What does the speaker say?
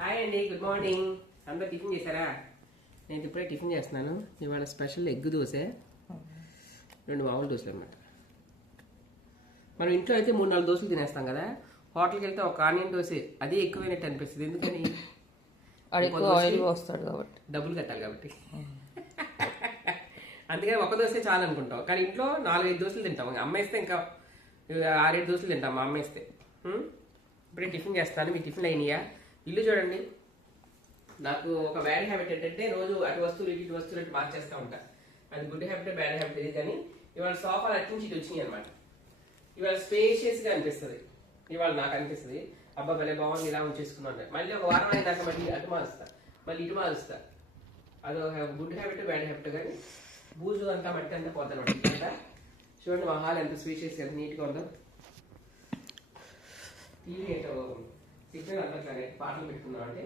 Hi అండి, good morning. అందరూ tiffin చేశారా? నేను ఇప్పుడే టిఫిన్ చేస్తున్నాను. ఇవాళ స్పెషల్ ఎగ్ దోశ, 2 మామూలు దోశలు అన్నమాట. మనం ఇంట్లో అయితే 3-4 దోశలు తినేస్తాం కదా. హోటల్కి వెళ్తే ఒక ఆనియన్ దోశ అది ఎక్కువైనట్టు అనిపిస్తుంది. ఎందుకని? ఆయిల్ వస్తాడు కాబట్టి, డబ్బులు కట్టాలి కాబట్టి. అందుకని ఒక దోశ చాలు అనుకుంటాం. కానీ ఇంట్లో 4-5 దోశలు తింటాం. అమ్మేస్తే ఇంకా 6-7 దోశలు తింటాం మా అమ్మేస్తే. ఇప్పుడే టిఫిన్ చేస్తాను. మీ టిఫిన్ అయినాయా? ఇల్లు చూడండి. నాకు ఒక బ్యాడ్ హ్యాబిట్ ఏంటంటే రోజు అటు వస్తువులు ఇటు వస్తువులు ఇటు మార్చేస్తూ ఉంటా. అది గుడ్ హ్యాబిట్ బ్యాడ్ హ్యాబిట్ ఇది. కానీ ఇవాళ సోఫాలు అటు నుంచి ఇటు వచ్చినాయి అనమాట. ఇవాళ స్పేషియస్గా అనిపిస్తుంది. ఇవాళ నాకు అనిపిస్తుంది అబ్బా భలే బాగుంది, ఇలా ఉంచేసుకున్నాను. మళ్ళీ ఒక వారం అయినాక మళ్ళీ అటు మారుస్తా, మళ్ళీ ఇటు మారుస్తా. అదొక గుడ్ హ్యాబిట్ బ్యాడ్ హ్యాబిట్. కానీ బూజు అంతా మట్టి అంతా పోతాను. చూడండి మా హాల్ ఎంత స్పేషియస్, ఎంత నీట్గా ఉందో. టీవీ ఏంటో సిగ్నల్ అంతా పాటలు పెట్టుకున్నాం అంటే